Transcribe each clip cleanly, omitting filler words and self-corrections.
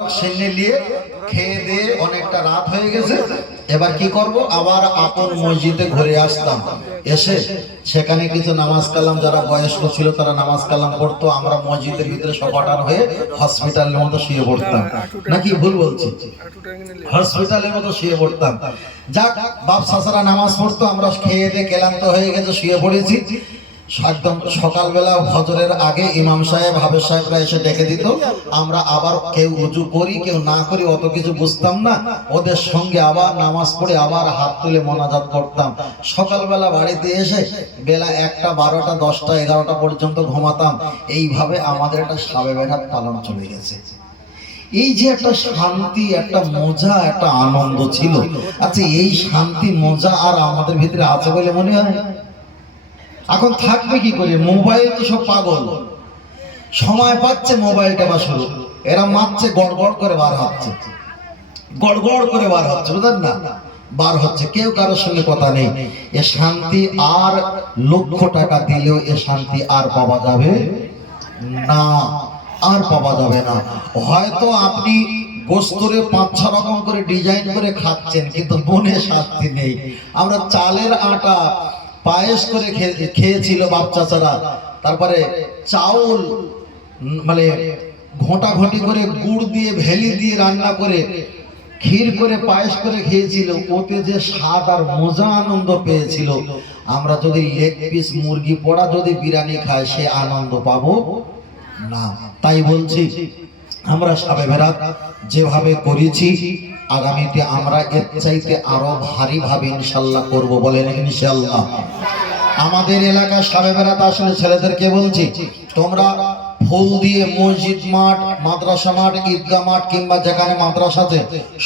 সেনে নিয়ে খেয়ে দিয়ে অনেকটা রাত হয়ে গেছে। এবার কি করব, আবার আপন মসজিদে ঘুরে আসতাম। এসে সেখানে কিছু নামাজ কালাম যারা বয়স্ক ছিল তারা নামাজ কালাম পড়তো। আমরা মসজিদের ভিতরে সপাটার হয়ে হসপিটালের মতো শুয়ে পড়তাম। নাকি ভুল বলছি? হসপিটালের মতো শুয়ে পড়তাম। যাক, বাপ চাচারা নামাজ পড়তো, আমরা খেয়ে দিয়ে ক্লান্ত হয়ে গেছে শুয়ে পড়েছি। একদম সকালবেলা ফজরের আগে ইমাম সাহেব হাফেজ সাহেবরা এসে ডেকে দিত। আমরা আবার কেউ উজু করি কেউ না করি অত কিছু বুঝতাম না। ওদের সঙ্গে আবার নামাজ পড়ে আবার হাত তুলে মোনাজাত করতাম। সকালবেলা বাড়িতে এসে বেলা 1টা 12টা 10টা 11টা পর্যন্ত ঘুমাতাম। এইভাবে আমাদের একটা শবে বরাত পালন চলে গেছে। এই যে একটা শান্তি, একটা মজা, একটা আনন্দ ছিল। আচ্ছা, এই শান্তি মজা আর আমাদের ভিতরে আছে বলে মনে হয়? এখন থাকবে কি করে? মোবাইল তো সব পাগল, সময় পাচ্ছে মোবাইলটা বা শুরু এরা মারছে, গড়গড় করে বার হচ্ছে, গড়গড় করে বার হচ্ছে, বুঝলেন না? বার হচ্ছে, কেউ কারোর সঙ্গে কথা নেই। এ শান্তি আর লক্ষ টাকা দিলেও এ শান্তি আর পাওয়া যাবে না, আর পাওয়া যাবে না। হয়তো আপনি গোস্তরে 5-6 রকম করে ডিজাইন করে খাচ্ছেন, কিন্তু মনে শান্তি নেই। আমরা চালের আটা পায়েস করে খেয়েছিল বাপ চাচারা, তারপরে চাউল মানে ঘোঁটা ঘটি করে গুড় দিয়ে ভেলি দিয়ে রান্না করে ক্ষীর করে পায়েস করে খেয়েছিল। ওতে যে স্বাদ আর মজা আনন্দ পেয়েছিল, আমরা যদি লেগ পিস মুরগি পোড়া যদি বিরিয়ানি খাই সে আনন্দ পাবো না। তাই বলছি, আমরা শবে বরাত যেভাবে করেছি আগামীতে আমরা এর চাইতে আরো ভারী ভাবে ইনশাল্লাহ করব। বলেন ইনশাল্লাহ। আমাদের এলাকা শবে বরাত আসলে ছেলেদেরকে বলছি, তোমরা ফুল দিয়ে মসজিদ মাঠ, মাদ্রাসা মাঠ, ঈদগাহ মাঠ কিংবা যেখানে মাদ্রাসাতে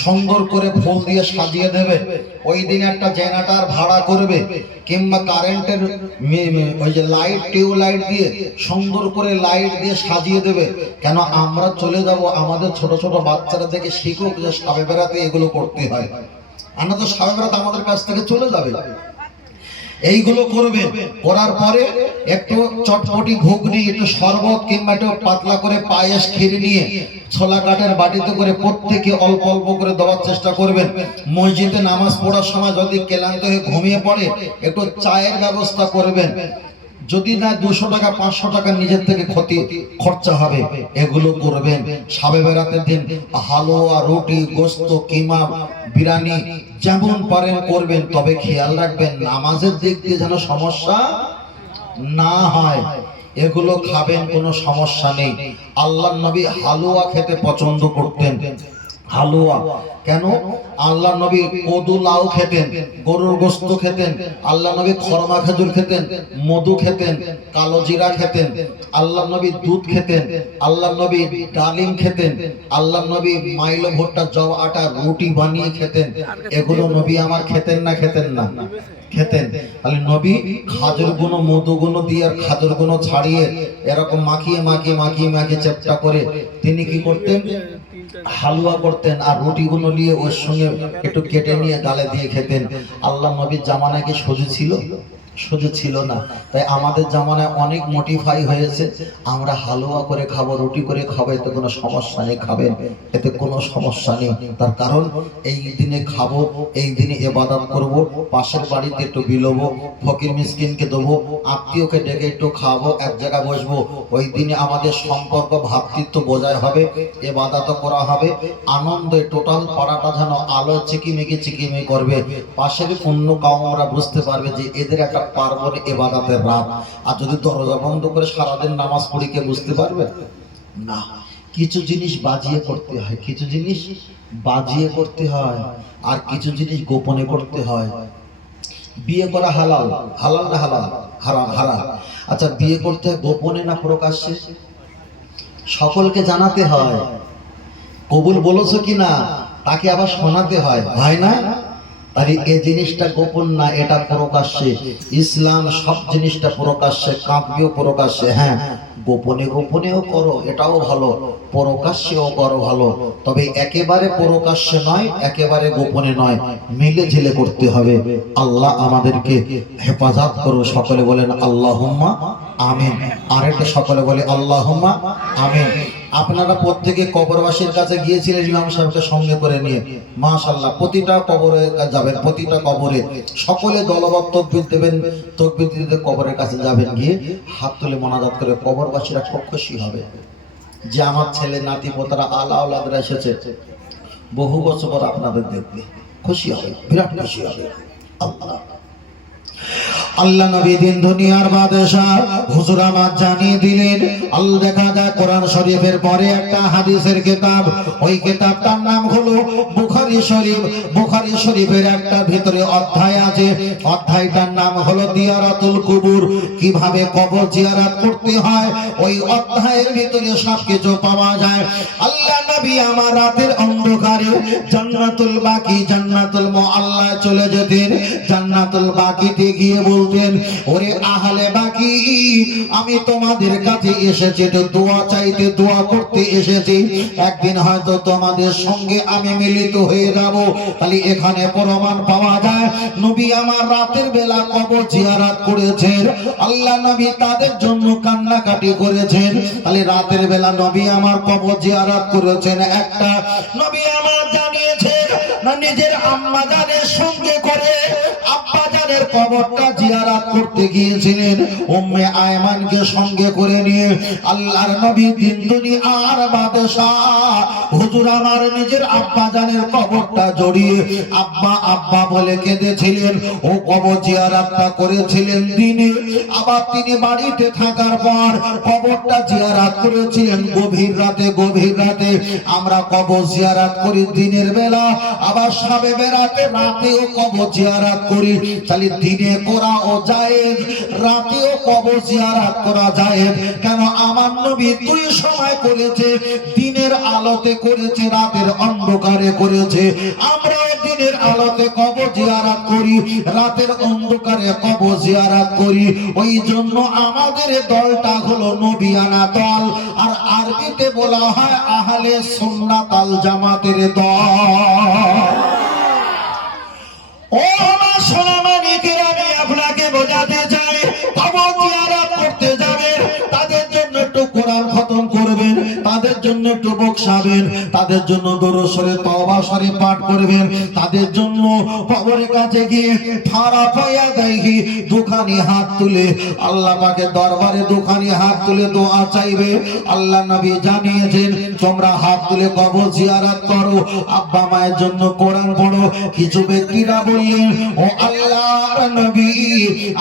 সুন্দর করে ফুল দিয়ে সাজিয়ে দেবে। ওই দিন একটা জেনারেটর ভাড়া করবে কিংবা কারেন্টের ওই যে লাইট, টিউব লাইট দিয়ে সুন্দর করে লাইট দিয়ে সাজিয়ে দেবে। কেন? আমরা চলে যাব, আমাদের ছোট ছোট বাচ্চারা থেকে শিখুক যে শবে বরাতে এগুলো করতে হয়। আমরা তো শবে বরাত আমাদের কাছ থেকে চলে যাবে। এইগুলো করবেন, করার পরে একটু চটপটি ঘুগনি, একটু শরবত কিংবা একটু পাতলা করে পায়েস ক্ষীর নিয়ে ছোলা কাঠের বাটিতে করে প্রত্যেকে অল্প অল্প করে দেওয়ার চেষ্টা করবেন। মসজিদে নামাজ পড়ার সময় যদি ক্লান্ত হয়ে ঘুমিয়ে পড়ে একটু চায়ের ব্যবস্থা করবেন। যদি না 200 টাকা 500 টাকা নিজের থেকে খরচা হবে, এগুলো করবেন। শবে বরাতের দিন হালুয়া, রুটি, গোস্ত, কিমা, বিরিয়ানি যেমন পারেন করবেন। তবে খেয়াল রাখবেন নামাজের দিক দিয়ে যেন সমস্যা না হয়। এগুলো খাবেন, কোনো সমস্যা নেই। আল্লাহর নবী হালুয়া খেতে পছন্দ করতেন। হালুয়া কেন? আল্লাহ নবী কদু লাউ খেতেন, গরুর গোস্ত খেতেন, আল্লাহ নবী খরমা খেজুর খেতেন, মধু খেতেন, কালো জিরা খেতেন, আল্লাহ নবী দুধ খেতেন, আল্লাহ নবী ডালিম খেতেন, আল্লাহ নবী মাইলো ভুট্টা জব আটা রুটি বানিয়ে খেতেন। এগুলো নবী আমার খেতেন না? খেতেন না? খেতেন। তাহলে নবী খাজুর গুঁড়ো, মধু গুঁড়ো দিয়ে আর খাজুর গুঁড়ো ছাড়িয়ে এরকম মাখিয়ে মাখিয়ে মাখিয়ে মাখিয়ে চেপটা করে তিনি কি করতেন? হালুয়া করতেন। আর রুটিগুলো নিয়ে ওর সঙ্গে একটু কেটে নিয়ে গালে দিয়ে খেতেন। আল্লাহ নবীর জামানায় কি সোজা ছিল? সোজা ছিল না। তাই আমাদের জামানায় অনেক মডিফাই হয়েছে। আমরা হালুয়া করে খাবো, রুটি করে খাবো, এতে কোনো সমস্যা নেই, খাবেন, এতে কোনো সমস্যা নেই। তার কারণ এই দিনে খাবো, এই দিনে ইবাদত করব, পাশের বাড়িতে একটু বিলোবো, ফকির মিসকিনকে দেবো, আত্মীয়কে ডেকে একটু খাবো, এক জায়গায় বসবো। ওই দিনে আমাদের সম্পর্ক ভ্রাতৃত্ব বজায় হবে, ইবাদত করা হবে, আনন্দে টোটাল পাড়াটা যেন আলো চিকিমিকি চিকিমিকি করবে। পাশের অন্য কাউমরা বুঝতে পারবে যে এদের একটা পার্বণ ইবাদতের রাত। আর যদি দরজা বন্ধ করে সারাদিন নামাজ পড়ি, কে বুঝতে পারবে না? কিছু জিনিস বাজিয়ে করতে হয়, কিছু জিনিস বাজিয়ে করতে হয়, আর কিছু জিনিস গোপনে করতে হয়। বিয়ে করা হালাল? হালাল না হালাল? হারাম? হারাম। আচ্ছা, বিয়ে করতে হয় গোপনে না প্রকাশ্যে? সকলকে জানাতে হয়। কবুল বলেছো কিনা তাকে আবার শোনাতে হয়, হয় না? তাহলে এই জিনিসটা গোপন না, এটা প্রকাশ্যে। ইসলাম সব জিনিসটা প্রকাশ্যে, কাঁপিও প্রকাশ্যে। হ্যাঁ, গোপনে গোপনেও করো, এটাও ভালো, প্রকাশ্যেও করো ভালো। তবে একেবারে প্রকাশ্যে নয়, একেবারে গোপনে নয়, মিলে ঝিলে করতে হবে। আল্লাহ আমাদেরকে হেফাজত করো। সকলে বলেন আল্লাহুম্মা আমিন। আরেকটা সকলে বলে আল্লাহুম্মা আমিন। আপনারা প্রত্যেকে কবরবাসীর কাছে গিয়েছিলেন ইমাম সাহেবকে সঙ্গে করে নিয়ে, মাশাআল্লাহ। প্রতিটা কবরে যাবেন, প্রতিটা কবরে সকলে দলবদ্ধ তকবীর দেবেন, তকবীর দিতে কবরের কাছে যাবেন, গিয়ে হাত তুলে মোনাজাত করে কবরবাসীরা খুব খুশি হবে যে আমার ছেলে নাতি পোতারা আলা আওলাদরা এসেছে, বহু বছর পর আপনাদের দেখবে, খুশি হবে, বিরাট খুশি হবে। আল্লাহ আল্লাহ নবী দিন দুনিয়ার বাদশাহ হুজুর আমার জানিয়ে দিলেন। আল্লাহ দেখা যায় কোরআন শরীফের পরে একটা হাদিসের কিতাব, ওই কিতাবটার নাম হলো বুখারী শরীফ। বুখারী শরীফের একটা ভিতরে অধ্যায় আছে, অধ্যায়টার নাম হলো জিয়ারাতুল কুবুর, কিভাবে কবর জিয়ারত করতে হয়। ওই অধ্যায়ের ভিতরে সবকিছু পাওয়া যায়। আল্লাহ নবী আমার রাতের অন্ধকারে জান্নাতুল বাকি, জান্নাতুল মুআল্লা চলে যেতেন। জান্নাতুল বাকিতে গিয়ে বলতেন, ওরে আহলে বাকি, আমি তোমাদের কাছে এসেছি তো দোয়া চাইতে, দোয়া করতে এসেছি। একদিন হয়তো তোমাদের সঙ্গে আমি মিলিত হয়ে যাব। তাহলে এখানে প্রমাণ পাওয়া যায় নবী আমার রাতের বেলা কবর জিয়ারত করেছেন। আল্লাহ নবী তাদের জন্য কান্নাকাটি করেছেন। তাহলে রাতের বেলা নবী আমার কবর জিয়ারত করেছেন। একটা নবী আমার জানিয়েছেন না নিজের আম্মা জানের সঙ্গে করে আব্বা জানের কবরটা জিয়ারত করতে গিয়েছিলেন। উম্মে আয়মানকে সঙ্গে করে নিয়ে আল্লাহর নবী দিন দুনিয়ার বাদশাহ হুজুর আমার নিজের আব্বা জানের কবরটা জড়িয়ে আব্বা আব্বা বলে কেঁদেছিলেন। ও কবর জিয়ারতটা করেছিলেন দিনে, আবার তিনি বাড়িতে থাকার পর কবরটা জিয়ারত করেছিলেন গভীর রাতে। গভীর রাতে আমরা কবর জিয়ারত করি দিনের বেলা, আবার শবে বেরাতে রাতেও কবর জিয়ারত করি। তাহলে দিনে করা ও জায়েজ, রাতেও কবর জিয়ারত করা জায়েজ। কেন? আমার নবী দুই সময় করেছে, দিনের আলোতে করেছে, রাতের অন্ধকারে করেছে। আমরাও দিনের আলোতে কবর জিয়ারত করি, রাতের অন্ধকারে কবর জিয়ারত করি। ওই জন্য আমাদের দলটা হলো নবিয়ানা দল, আর আরবিতে বলা হয় আহলে সুন্নাত আল জামাতের দল। ও আমার সোনামানিকেরা, আমি আপনাকে বোঝাতে চাই, কবর জিয়ারত করতে যাবেন তাদের জন্য একটু কোরআন খতম করবেন, তাদের জন্য একটু বকশাবেন, তাদের জন্য দরুদ শরীফ তওবা শরীফ পাঠ করবেন, তাদের জন্য কবরের কাছে গিয়ে ফারা পায়া দেহি দুখানি হাত তুলে আল্লাহ পাকের দরবারে দুখানি হাত তুলে দোয়া চাইবে। আল্লাহ নবী জানিয়েছেন তোমরা হাত তুলে কবর জিয়ারত করো, আব্বা মায়ের জন্য কোরআন পড়ো। কিছু ব্যক্তিরা বললেন, ও আল্লাহর নবী,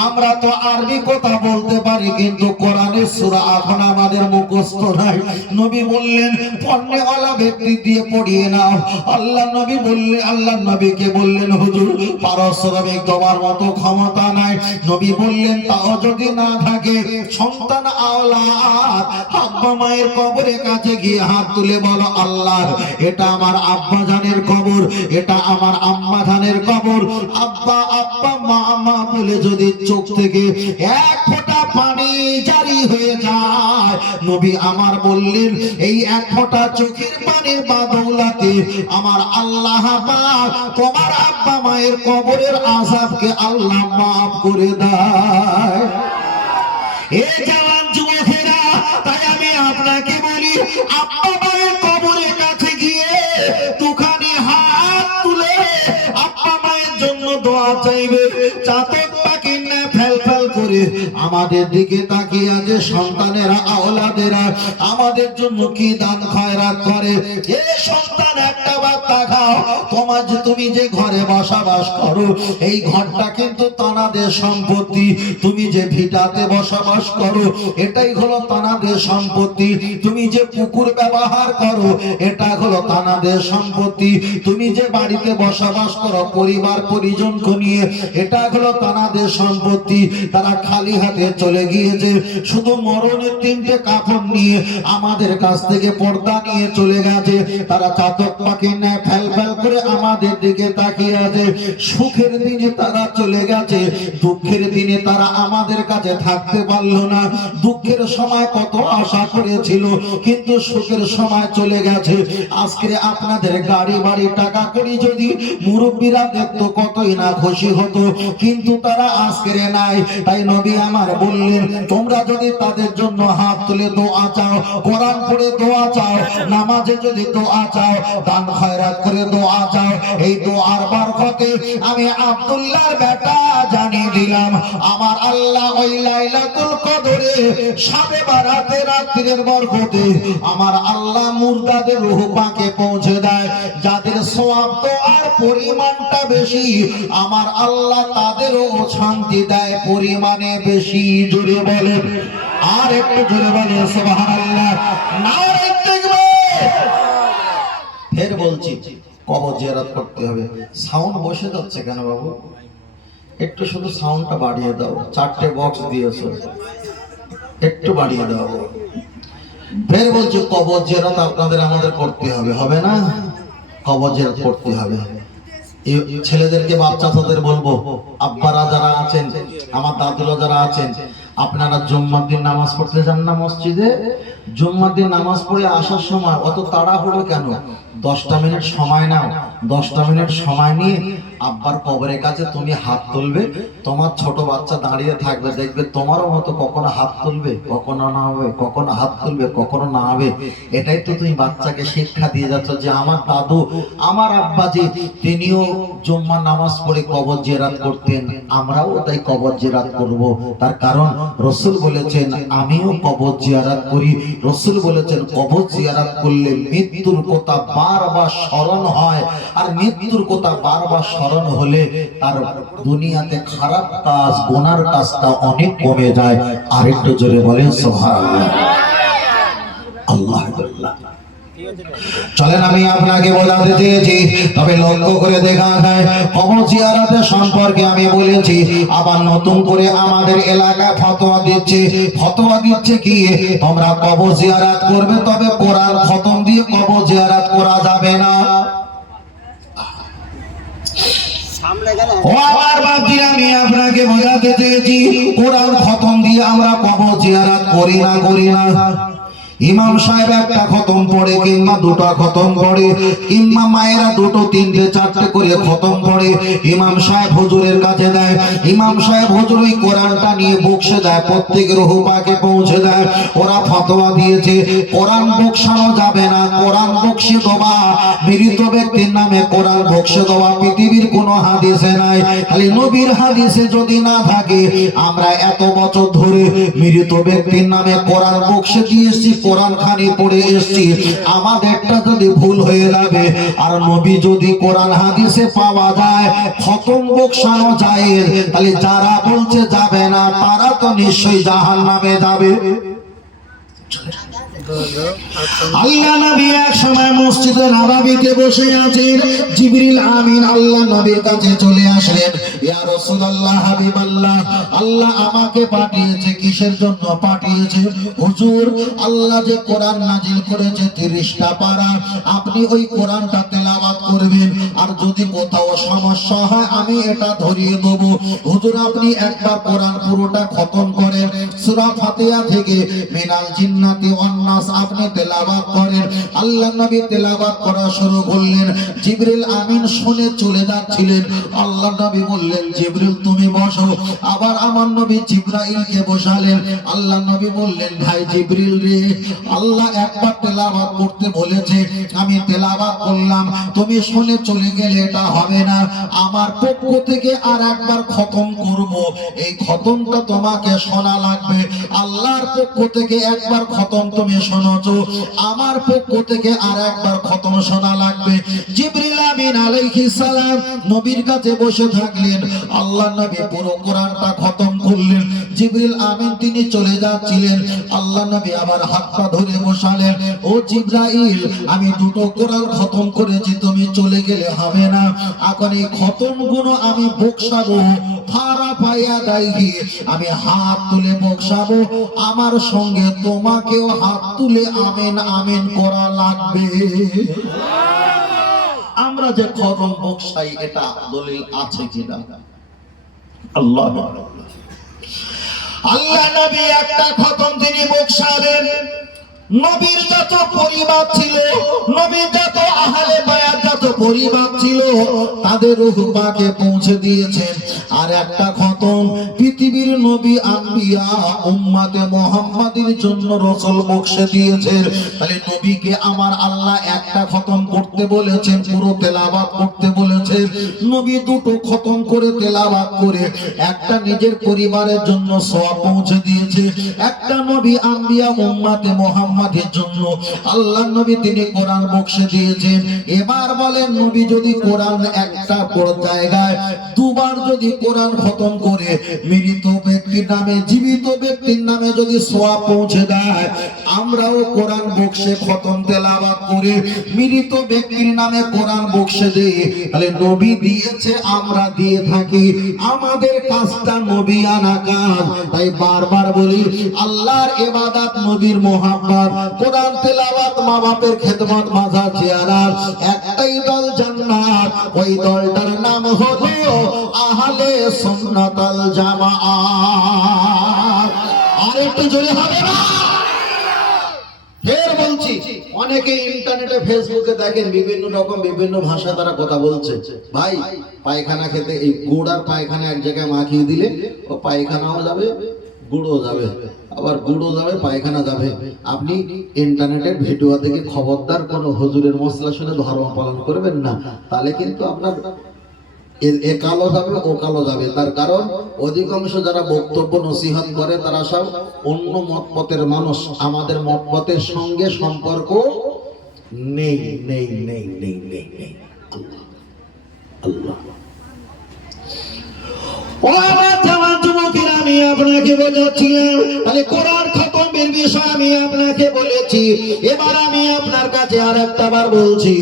আমরা তো আরবি কথা বলতে পারি কিন্তু কোরআনের সূরা এখন আমাদের মুখস্থ নাই। নবী বললেন পণ্যওয়ালা ব্যক্তি দিয়ে পড়িয়ে নাও। আল্লাহ নবী বললেন, আল্লাহ নবীকে বললেন হুজুর পারস্পরিক দেওয়ার মতো ক্ষমতা নাই। নবী বললেন তাও যদি না থাকে, সন্তান আওলাদ আব্বা মায়ের কবরের কাছে গিয়ে হাত তুলে বলো, আল্লাহ এটা আমার আব্বা জানের কবর, এটা আমার আম্মা জানের কবর। আব্বা আব্বা মা মা বলে যদি চোখ থেকে এক ফোঁটা পানি জারি হয়ে যায়, নবী আমার বললেন এই এক ফোঁটা চোখের পানির বাদৌলাতে আমার আল্লাহ পাক তোমার আব্বা মায়ের কবরের আযাবকে আল্লাহ মাফ করে দেয়। এ জওয়ান যুবকেরা, তাই আমি আপনাকে বলি, আব্বা মায়ের কবরের কাছে গিয়ে দুখানি হাত তুলে আব্বা মায়ের জন্য দোয়া চাইবে। চাতক পাখি না ফেল ফেল করে আমাদের দিকে তাকিয়ে আছে সন্তানেরা, আওলাদেরা আমাদের জন্য কি দান খয়রাত করে। এ সন্তান একটা বার তাকাও, তোমার যে তুমি যে ঘরে বসবাস করো এই ঘরটা কিন্তু তানাদের সম্পত্তি। তুমি যে ভিটাতে বসবাস করো এটাই হলো তানাদের সম্পত্তি। তুমি যে পুকুর ব্যবহার করো এটা হলো তানাদের সম্পত্তি। তুমি যে বাড়িতে বসবাস করো পরিবার পরিজনকে নিয়ে এটা হলো তানাদের সম্পত্তি। তারা খালি হাতে চলে গিয়েছে, শুধু মরণের 3টে কাপড় নিয়ে আমাদের কাছ থেকে পর্দা নিয়ে চলে গেছে। তারা চাতক পাখির ন্যায় ফেল ফ্যাল করে আমাদের দিকে তাকিয়ে আছে। সুখের দিনে তারা চলে গেছে, দুঃখের দিনে তারা আমাদের কাছে থাকতে পারলো না। দুঃখের সময় কত আশা করেছিল, কিন্তু সুখের সময় চলে গেছে। আজকে আপনাদের গাড়ি বাড়ি টাকা করি যদি মুরব্বীরা দেখতো কতই না খুশি হতো, কিন্তু তারা আজকে নাই। তাই নবী আমার বললেন, তোমরা যদি তাদের জন্য হাত তুলে দোয়া চাও, কোরআন পড়ে দোয়া চাও, নামাজে যদি দোয়া চাও, দান খয়রাত করে দোয়া চাও, এই দোয়ার বরকতে আমি আব্দুল্লাহর বেটা জানিয়ে দিলাম, আমার আল্লাহ ওই লাইলাতুল কদরে শাবে বারাতে রাতের বরকতে আমার আল্লাহ মুর্দাদের রূহ পাকে পৌঁছে দেয়। যাদের সওয়াব দোয়ার পরিমাণটা বেশি, আমার আল্লাহ তাদেরও শান্তি দেয় পরিমাণে বেশি। জোরে বলেন, আর একটু জোরে বলেন সুবহানাল্লাহ, নারে তাকবীর। ফের বলছি, কবর জিয়ারত করতে হবে। সাউন্ড বসে যাচ্ছে কেন বাবু? একটু শুধু সাউন্ডটা বাড়িয়ে দাও, 4টে বক্স দিয়েছো, একটু বাড়িয়ে দাও। ফের বলছি, কবর জিয়ারত আপনাদের আমাদের করতে হবে, হবে না? কবর জিয়ারত করতে হবে। ছেলেদেরকে বাচ্চাদের বলবো, আব্বারা যারা আছেন, আমার দাদুরা যারা আছেন, আপনারা জুম্মার দিন নামাজ পড়তে যান না মসজিদে? জুম্মার দিন নামাজ পড়ে আসার সময় অত তাড়াহুড়ো কেন? 10টা মিনিট সময় নাও, 10টা মিনিট সময় নিয়ে আব্বার কবরের কাছে তুমি হাত তুলবে। তোমার ছোট বাচ্চা দাঁড়িয়ে থাকবে, দেখবে তোমারও মতো কখনো হাত তুলবে, কখনো না হবে, কখনো হাত তুলবে, কখনো না হবে। এটাই তো তুমি বাচ্চাকে শিক্ষা দিয়ে যাচ্ছ যে আমার দাদু, আমার আব্বাজি তিনিও জুম্মার নামাজ পড়ে কবর জিয়ারত করতেন, আমরাও তাই কবর জিয়ারত করব। তার কারণ রাসূল বলেছেন আমিও কবর জিয়ারত করি। রাসূল বলেছেন কবর জিয়ারত করলে মৃত্যুর কথা বারবার স্মরণ হয়, আর মৃত্যুর কথা বারবার স্মরণ হলে তার দুনিয়াতে খারাপ কাজ, গুনার কাজটা অনেক কমে যায়। আরেকটু জোরে বলেন সুবহানাল্লাহ, আল্লাহ আল্লাহ। চলেন আমি আপনাকে বোঝাতে চেয়েছি, তবে লক্ষ্য করে দেখা যায় কবর জিয়ারতের সম্পর্কে আমি বলেছি, আবার নতুন করে আমাদের এলাকায় ফতোয়া দিচ্ছে কি তোমরা কবর জিয়ারত করবে, তবে কোরআন খতম দিয়ে কবর জিয়ারত করা যাবে না। ও আমার বাপজিরা, আমি আপনাকে বোঝাতে চেয়েছি কোরআন খতম দিয়ে আমরা কবর জিয়ারত করি না। ইমাম সাহেব একটা খতম পড়ে, কিংবা দুটো খতম পড়ে, কিংবা মায়েরা দুটো, তিনটে, চারটে করে খতম পড়ে, ইমাম সাহেব হুজুরের কাছে দেয়। ইমাম সাহেব হুজুর ওই কোরআনটা নিয়ে বক্সে দেয়, প্রত্যেকের রূহ পাকে পৌঁছে দেয়। ওরা ফতোয়া দিয়েছে কোরআন বক্সানো যাবে না, কোরআন বক্সে দেওয়া, মৃত ব্যক্তির নামে কোরআন বক্সে দেওয়া পৃথিবীর কোনো হাদিসে নাই। খালি নবীর হাদিসে যদি না থাকে, আমরা এত বছর ধরে মৃত ব্যক্তির নামে কোরআন বক্সে দিয়েছি, কোরআন খানি পড়ে এসেছি। আমাদেরটা যদি ভুল হয়ে যাবে, আর নবী যদি কোরআন হাদিসে পাওয়া যায় খতম বক্সানো যায়, তাহলে যারা বলছে যাবে না, তারা তো নিশ্চয়ই জাহান্নামে যাবে। আল্লাহ নবী এক সময় মসজিদে নববীতে বসে আছেন, জিবরিল আমিন আল্লাহ নবীর কাছে চলে আসলেন, ইয়া রাসূলুল্লাহ, হাবিবাল্লাহ, আল্লাহ আমাকে পাঠিয়েছে, কিসের জন্য পাঠিয়েছে? হুজুর, আল্লাহ যে কোরআন নাজিল করেছে 30টা পারা, আপনি ওই কোরআনটা তেলাওয়াত করবেন, আর যদি কোথাও সমস্যা হয় আমি এটা ধরিয়ে দেব। হুজুর, আপনি একবার কোরআন পুরোটা খতম করেন, সূরা ফাতিহা থেকে মিনাল জিন্নাতি ওয়ান নাস আপনি তেলাওয়াত করেন। আল্লাহ নবী তেলাওয়াত করা শুরু করলেন, জিবরিল আমিন শুনে চলে যাচ্ছিলেন। আল্লাহ নবী বললেন, জিবরিল তুমি বসো। আবার আমার নবী জিবরাইলকে বসালেন। আল্লাহ নবী বললেন, ভাই জিবরিল রে, আল্লাহ একবার তেলাওয়াত করতে বলেছে, আমি তেলাওয়াত করলাম, তুমি শুনে চলে গেলে এটা হবে না, আমার পক্ষ থেকে আর একবার খতম করব, এই খতমটা তোমাকে শোনা লাগবে। আল্লাহর পক্ষ থেকে একবার খতম তুমি শোনাছো, আমার পক্ষ থেকে আর একবার খতম শোনা লাগবে। জিবরিল আমিন আলাইহিস সালাম নবীর কাছে বসে থাকলেন। আল্লাহ নবী পুরো কোরআনটা খতম করলেন। জিবরিল আমিন তিনি চলে যাচ্ছিলেন। আল্লাহ নবী আবার হাতটা ধরে বসালেন, ও জিবরাইল, আমি দুটো কোরআন খতম করেছি, তুমি চলে গেলে হবে না, এখন এই খতম গুলো আমি বকশাবো, ফারা পাইয়া দাইহি, আমি হাত তুলে বকশাবো, আমার সঙ্গে তোমাকেও হাত তুলে আমিন আমিন করা লাগবে। আমরা যে খতম বকশাই এটা দলিল আছে কিনা? আল্লাহ আল্লাহ নবী একটা খতম তিনি বকশালেন। নবীর যত পরিবার ছিল, নবীর যত আহলে বায়াত যত পরিবার ছিল, তাদের রূহ পাকে পৌঁছে দিয়েছেন। আর একটা খতম পৃথিবীর নবী আম্বিয়া উম্মতে মুহাম্মাদের জন্য রাসূল বকশে দিয়েছেন। তাহলে নবীকে আমার আল্লাহ একটা খতম করতে বলেছেন, পুরো তেলাওয়াত করতে বলেছেন। নবী দুটো খতম করে তেলাওয়াত করে একটা নিজের পরিবারের জন্য সওয়াব পৌঁছে দিয়েছে, একটা নবী আম্বিয়া উম্মতে মুহাম্মাদের জন্য আল্লাহ নবী তিনি কোরআন বকশে দিয়েছেন। এবার বলেন নবী যদি কোরআন একটা জায়গায় দুবার যদি কোরআন খতম করে মৃত ব্যক্তির নামে জীবিত ব্যক্তির নামে যদি সওয়াব পৌঁছে দেয়, আমরাও কোরআন বকশে খতম তেলাওয়াত করে মৃত ব্যক্তির নামে কোরআন বকশে দেই। তাহলে নবী দিয়েছে, আমরা দিয়ে থাকি, আমাদের কাজটা নবী আনা কাজ। তাই বারবার বলি আল্লাহর ইবাদত, নবীর মুহাব্বত, কোরআন তেলাওয়াত, মা বাপের খেদমত, মাজার জিয়ারত, একটাই দল জান্নাত, ওই দলটার নাম হলো আহলে সুন্নাত ওয়াল জামাআত। আর একটু জোরে হবে না? ফের বলছি, অনেকে ইন্টারনেটে ফেসবুকে দেখেন বিভিন্ন রকম বিভিন্ন ভাষা তারা কথা বলছে। ভাই পায়খানা খেতে এই গুড় আর পায়খানা এক জায়গায় মাখিয়ে দিলে ও পায়খানাও যাবে, গুড়ও যাবে, আবার গুড়ও যাবে, পায়খানা যাবে। আপনি ইন্টারনেটের ভিডিও দেখে খবরদার কোন হুজুরের মশলা শুনে ধর্ম পালন করবেন না, তাহলে কিন্তু আপনার এ কালো যাবে ও কালো যাবে। তার কারণ অধিকাংশ যারা বক্তব্য নসিহত করে তারা সব অন্য মতপথের মানুষ, আমাদের মতপথের সঙ্গে সম্পর্ক নেই নেই নেই নেই নেই নেই। আল্লাহ ও আমার জামাত যুবকেরা, আমি আপনাকে বোঝাচ্ছিলাম, তাহলে কোরআন খতমের বিষয় আমি আপনাকে বলেছি। এবার আমি আপনার কাছে আর একটা বার বলছি,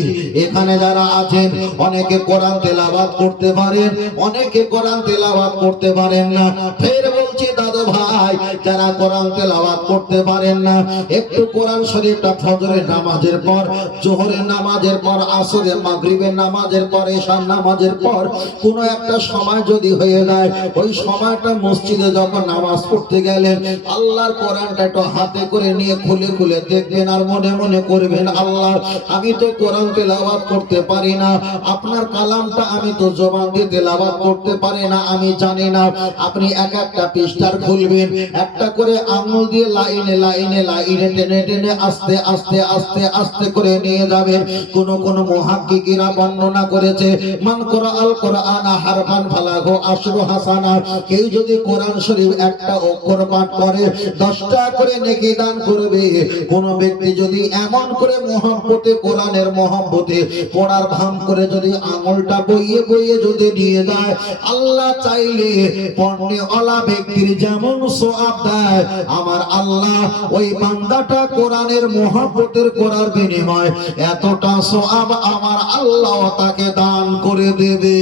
এখানে যারা আছেন অনেকে কোরআন তেলাওয়াত করতে পারেন, অনেকে কোরআন তেলাওয়াত করতে পারেন না। ফের বলছি দাদু ভাই, যারা কোরআন তেলাওয়াত করতে পারেন না, একটু কোরআন শরীফটা ফজরের নামাজের পর, জোহরের নামাজের পর, আসরের মাগরিবের নামাজের পর, এশার নামাজের পর কোনো একটা সময় যদি হয়ে যায়, ওই সময়টা মসজিদে যখন নামাজ পড়তে গেলেন আল্লাহর কোরআনটা একটু হাতে করে নিয়ে খুলে খুলে দেখবেন আর মনে মনে করবেন, আল্লাহ আমি তো কোরআন তেলাওয়াত করতে পারি না, আপনার কালামটা আমি তো জবান দিয়ে তেলাওয়াত করতে পারি না, আমি জানি না। আপনি এক একটা পৃষ্ঠার খুলবেন, একটা করে আঙুল দিয়ে লাইনে লাইনে লাইনে টেনে টেনে আস্তে আস্তে আস্তে আস্তে করে নিয়ে যাবেন। কোন কোন মুহাক্কিকিরা বর্ণনা করেছে, মান কোরআল কোরআন হারফান ফালাহু আশরু হাসানা, কেউ যদি কোরআন শরীফ একটা অক্ষর পাঠ করে 10টা করে নেকি দান করবে। কোন ব্যক্তি যদি এমন করে মহব্বতে, কোরআনের মহব্বতে পড়ার ভান করে যদি আঙুলটা বইয়ে বইয়ে যদি নিয়ে যায়, আল্লাহ চাইলে পণ্যওয়ালা ব্যক্তির যেমন সওয়াব দেয়, আমার আল্লাহ ওই বান্দাটা কোরআনের মহব্বতের করার বিনিময় এতটা সওয়াব আমার আল্লাহ তাকে দান করে দেবে।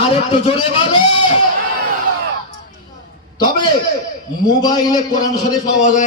আর একটু জোরে বলে। তবে মোবাইলে কোরআন শরীফ পাওয়া যায়।